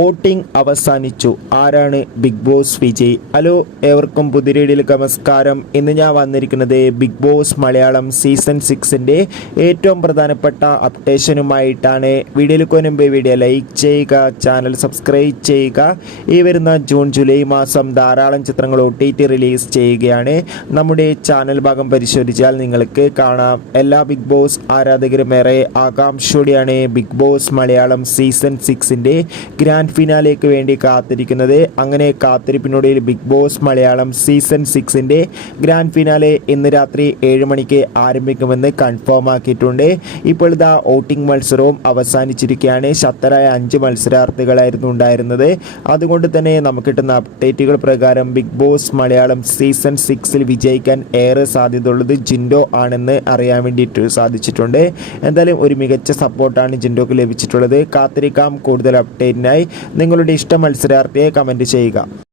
Voting അവസാനിച്ചു. ആരാണ് big boss Vijay? Hello ഏവർക്കും പുതിരേടിയിലേക്ക് നമസ്കാരം. ഇന്ന് ഞാൻ വന്നിരിക്കുന്നത് ബിഗ് ബോസ് മലയാളം സീസൺ സിക്സിന്റെ ഏറ്റവും പ്രധാനപ്പെട്ട അപ്ഡേഷനുമായിട്ടാണ്. വീഡിയോയിലേക്ക് കൊനുമ്പ് വീഡിയോ ലൈക്ക് ചെയ്യുക ചാനൽ സബ്സ്ക്രൈബ് ചെയ്യുക. ഈ വരുന്ന ജൂൺ ജൂലൈ മാസം ധാരാളം ചിത്രങ്ങൾ ഒ ടി ടി റിലീസ് ചെയ്യുകയാണ്. നമ്മുടെ ചാനൽ ഭാഗം പരിശോധിച്ചാൽ നിങ്ങൾക്ക് കാണാം. എല്ലാ ബിഗ് ബോസ് ആരാധകരും ഏറെ ആകാംക്ഷയോടെയാണ് ബിഗ് ബോസ് മലയാളം സീസൺ സിക്സിന്റെ ഗ്രാൻഡ് ഫിനാലേക്ക് വേണ്ടി കാത്തിരിക്കുന്നത്. അങ്ങനെ കാത്തിരിപ്പിനൊടുവിൽ ബിഗ് ബോസ് മലയാളം സീസൺ സിക്സിന്റെ ഗ്രാൻഡ് ഫിനാലെ ഇന്ന് രാത്രി ഏഴ് മണിക്ക് ആരംഭിക്കുമെന്ന് കൺഫേം ആക്കിയിട്ടുണ്ട്. ഇപ്പോൾ ഇതാ വോട്ടിംഗ് മത്സരവും അവസാനിച്ചിരിക്കുകയാണ്. ശക്തരായ അഞ്ച് മത്സരാർത്ഥികളായിരുന്നു ഉണ്ടായിരുന്നത്. അതുകൊണ്ട് തന്നെ നമുക്ക് കിട്ടുന്ന അപ്ഡേറ്റുകൾ പ്രകാരം ബിഗ് ബോസ് മലയാളം സീസൺ സിക്സിൽ വിജയിക്കാൻ ഏറെ സാധ്യതയുള്ളത് ജിൻഡോ ആണെന്ന് അറിയാൻ വേണ്ടിയിട്ട് സാധിച്ചിട്ടുണ്ട്. എന്തായാലും ഒരു മികച്ച സപ്പോർട്ടാണ് ജിൻഡോക്ക് ലഭിച്ചിട്ടുള്ളത്. കാത്തിരിക്കാം. കൂടുതൽ അപ്ഡേറ്റിനായി നിങ്ങളുടെ ഇഷ്ട മത്സരാർത്ഥിയെ കമന്റ് ചെയ്യുക.